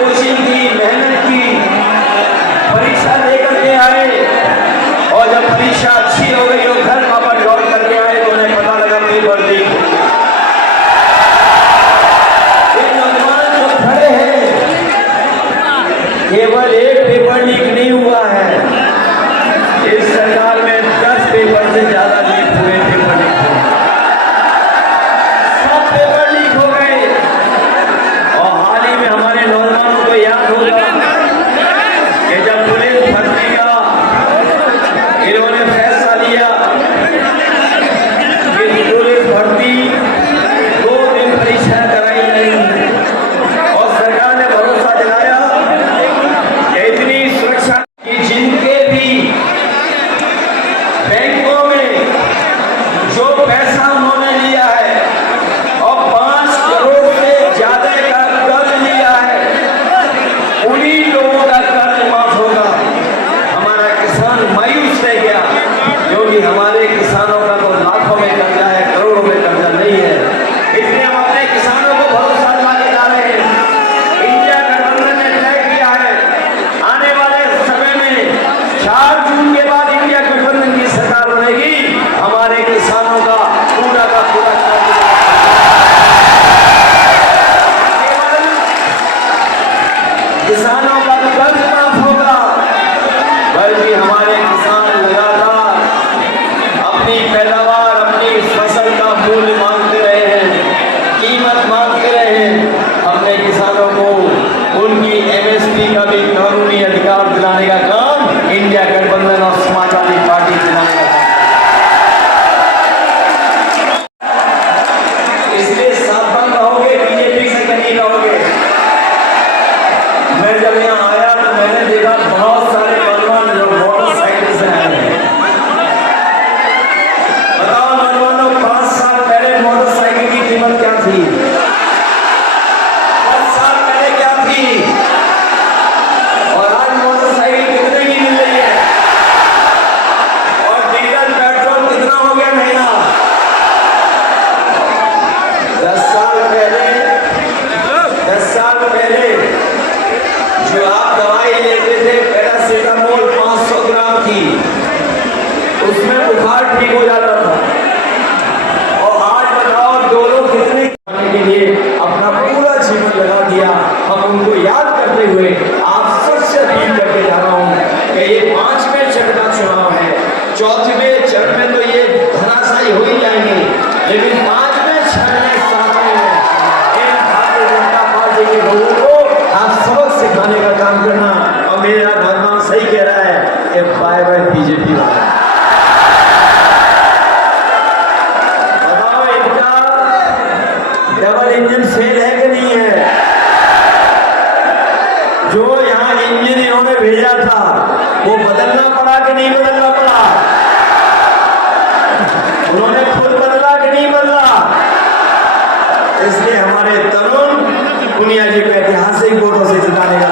कोशिश की, मेहनत की, परीक्षा देकर के आए और जब परीक्षा अच्छी हो गई और घर वापस लौट करके आए तो उन्हें पता लगा पेपर लीक। ये नौजवान जो खड़े हैं, केवल एक पेपर लीक नहीं हुआ है, इस सरकार में 10 पेपर से ज्यादा लीक हुए, पेपर लीक हुए, सब पेपर लीक हो गए। और हाल ही में हमारे नौजवानों को याद होगा कि जब पुलिस भर्ती का इन्होंने फैसला लिया कि पुलिस भर्ती 2 दिन परीक्षा कराई जाएगी और सरकार ने भरोसा दिलाया कि इतनी सुरक्षा कि जिनके भी बैंकों में जो पैसा उन्होंने लिया है और 5 करोड़ से ज्यादा का कर्ज लिया है, उन्हीं लोगों का कर्ज माफ होगा। हमारा किसान मायूस रह गया, क्योंकि हमारे किसानों का तो लाखों में कर्जा है, करोड़ों में कर्जा नहीं है। इसलिए हम अपने किसानों को भरोसा दिला के जा रहे हैं। इंडिया गठबंधन ने तय किया है आने वाले समय में 4 जून के बाद इंडिया गठबंधन की सरकार बनेगी, हमारे किसानों का पूरा किसानों का कर्ज माफ होगा, बल्कि हमारे किसान लगातार अपनी पैदावार, अपनी फसल का मूल्य मांगते रहे हैं, कीमत मांगते रहे हैं। अपने किसानों को उनकी एमएसपी का भी कानूनी अधिकार दिलाने का काम इंडिया गठबंधन और समाजवादी पार्टी दिलाने का काम। इसलिए सावधान रहोगे, बीजेपी से कहीं रहोगे। मैं जब यहाँ आया तो मैंने देखा बहुत सारे नौजवान जो मोटरसाइकिल से आए हैं। बताओ नौजवानों, 5 साल पहले मोटरसाइकिल की कीमत क्या थी? 5 साल पहले क्या थी? और आज मोटरसाइकिल कितने की मिल रही है? और डीजल पेट्रोल कितना हो गया महीना? 10 साल पहले जो आप दवाई लेते थे पैरासीटामोल 500 ग्राम की, उसमें बुखार ठीक हो जाता था। और आज बताओ 2 लोग कितने खाने के लिए अपना पूरा जीवन लगा दिया। हम उनको याद करते हुए आप सबसे अपील करके जा रहा हूं कि ये 5वें चरण का चुनाव है। 4वें चरण में तो ये धराशायी हो ही जाएंगे, लेकिन 5वें चरण में भारतीय जनता पार्टी के लोगों को आप सबक सिखाने का काम करना। और मेरा भगवान सही कह रहा है कि बाय बाय बीजेपी वाला। बताओ इनका डबल इंजन फेल है कि नहीं है? जो यहाँ इंजन इन्होंने भेजा था वो बदलना पड़ा कि नहीं बदलना पड़ा? उन्होंने खुद बदला कि नहीं बदला? इसलिए हमारे तरुण पुनिया जी को ऐतिहासिक वोटों से जिताने का